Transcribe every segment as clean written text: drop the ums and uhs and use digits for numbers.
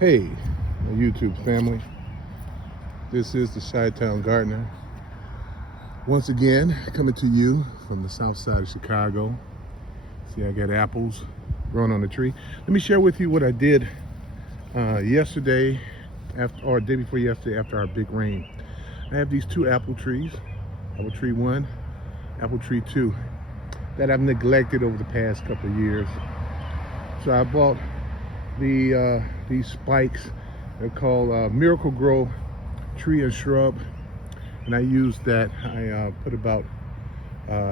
Hey, my YouTube family. This is the Chi-Town Gardener. Once again, coming to you from the south side of Chicago. See, I got apples growing on the tree. Let me share with you what I did yesterday, or day before yesterday, after our big rain. I have these two apple trees, apple tree 1, apple tree 2, that I've neglected over the past couple of years. So I bought these spikes. They're called Miracle-Gro tree and shrub, and I used that. I put about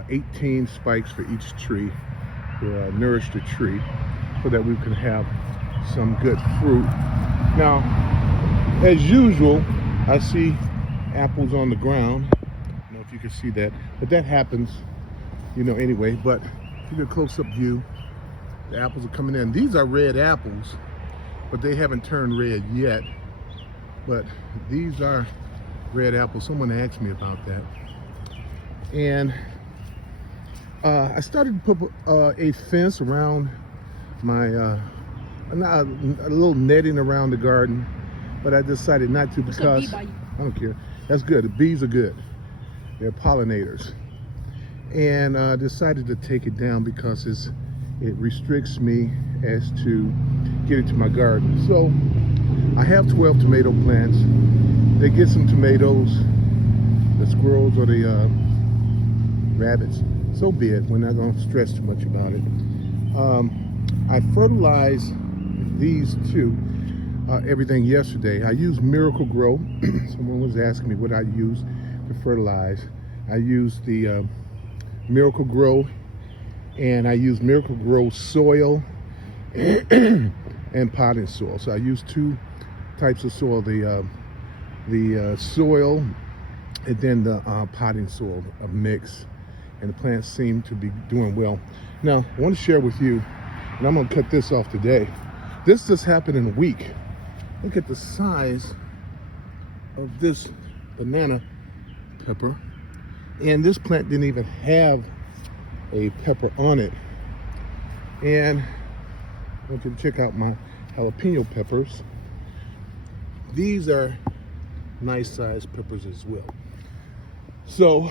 18 spikes for each tree to nourish the tree so that we can have some good fruit. Now, as usual, I see apples on the ground. I don't know if you can see that, but that happens, anyway. But if you get a close-up view, the apples are coming in. These are red apples, but they haven't turned red yet. But these are red apples. Someone asked me about that. And I started to put a fence around my, a little netting around the garden, but I decided not to because I don't care. That's good. The bees are good. They're pollinators. And I decided to take it down because it restricts me as to get into my garden. So I have 12 tomato plants. They get some tomatoes, the squirrels or the rabbits, so be it. We're not going to stress too much about it. I fertilized these two, everything yesterday. I used Miracle-Gro. Someone was asking me what I used to fertilize. I used the Miracle-Gro, and I used Miracle-Gro soil and potting soil. So I used two types of soil, the soil and then the potting soil, a mix, and the plants seem to be doing well. Now, I want to share with you, and I'm going to cut this off today. This just happened in a week. Look at the size of this banana pepper, and this plant didn't even have a pepper on it. And I want you to check out my jalapeno peppers. These are nice sized peppers as well. So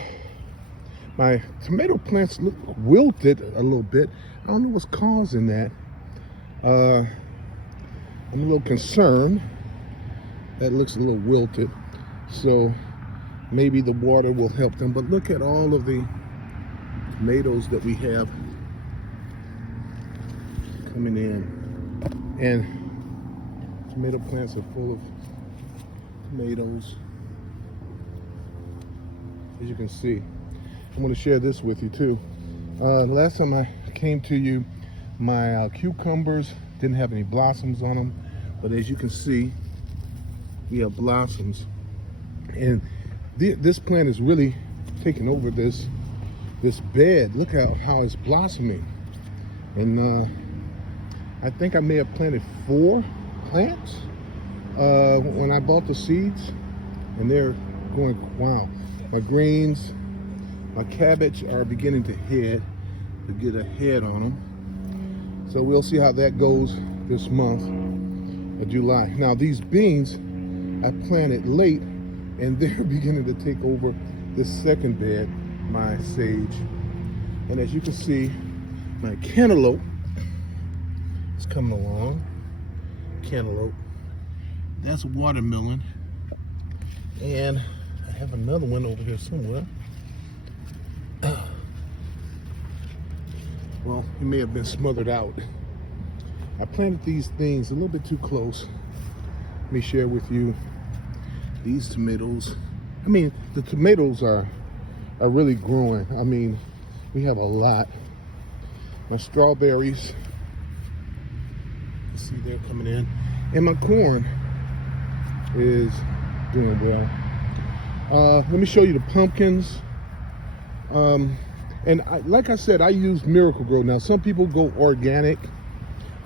my tomato plants look wilted a little bit. I don't know what's causing that. I'm a little concerned. That looks a little wilted. So maybe the water will help them. But look at all of the tomatoes that we have coming in. And tomato plants are full of tomatoes, as you can see. I'm going to share this with you too. Last time I came to you, my cucumbers didn't have any blossoms on them, but as you can see, we have blossoms. And this plant is really taking over this bed. Look how it's blossoming. And I think I may have planted 4 plants when I bought the seeds, and they're going, wow. My greens, my cabbage are beginning to get a head on them. So we'll see how that goes this month of July. Now these beans I planted late, and they're beginning to take over this second bed, my sage. And as you can see, my cantaloupe is coming along. Cantaloupe. That's watermelon. And I have another one over here somewhere. Well, it may have been smothered out. I planted these things a little bit too close. Let me share with you these tomatoes. I mean, the tomatoes are really growing. I mean, we have a lot. My strawberries, you see they're coming in. And my corn is doing well. Let me show you the pumpkins. And like I said, I use Miracle-Gro. Now, some people go organic,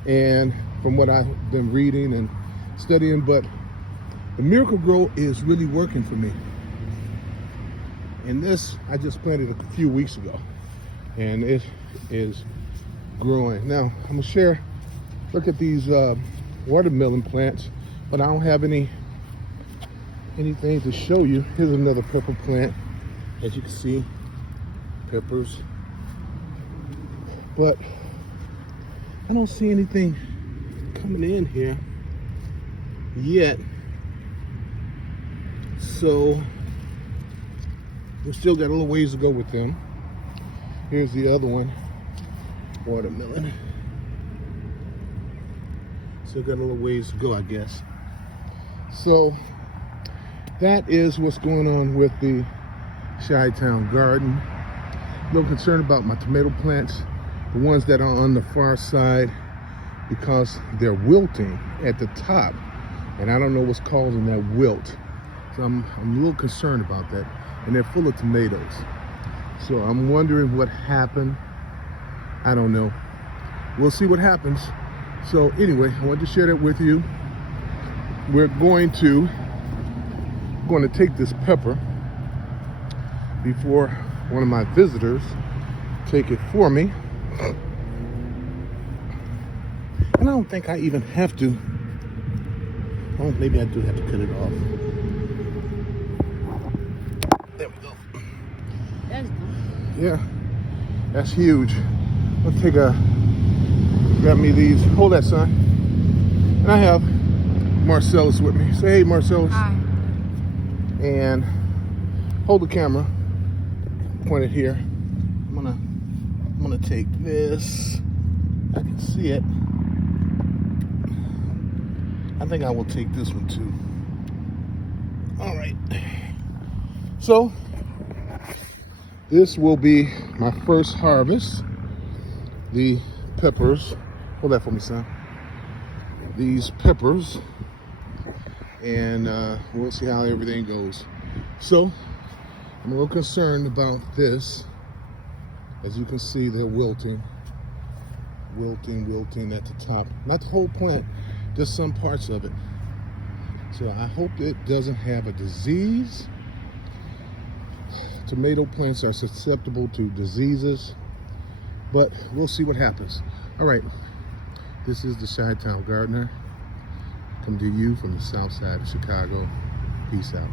and from what I've been reading and studying, but the Miracle-Gro is really working for me. And this, I just planted a few weeks ago, and it is growing. Now, I'm gonna share, look at these watermelon plants. but I don't have anything to show you. Here's another pepper plant. As you can see, peppers. But I don't see anything coming in here yet. So we still got a little ways to go with them. Here's the other one, watermelon. Still got a little ways to go, I guess. So that is what's going on with the Chi-Town garden. A little concerned about my tomato plants, the ones that are on the far side, because they're wilting at the top, and I don't know what's causing that wilt. So I'm a little concerned about that, and they're full of tomatoes. So I'm wondering what happened. I don't know. We'll see what happens. So anyway, I wanted to share that with you. We're going to take this pepper before one of my visitors take it for me. And I don't think I even have to. Oh, maybe I do have to cut it off. There we go. That's good. Yeah, that's huge. Let's grab me these. Hold that, son. And I have Marcellus with me. Say hey, Marcellus. Hi. And hold the camera. Point it here. I'm gonna take this. I can see it. I think I will take this one too. All right. So this will be my first harvest. The peppers. Hold that for me, son. These peppers. And we'll see how everything goes. So I'm a little concerned about this. As you can see, they're wilting at the top. Not the whole plant, just some parts of it. So I hope it doesn't have a disease. Tomato plants are susceptible to diseases, but we'll see what happens. All right, this is the Chi-Town Gardener. Come to you from the south side of Chicago. Peace out.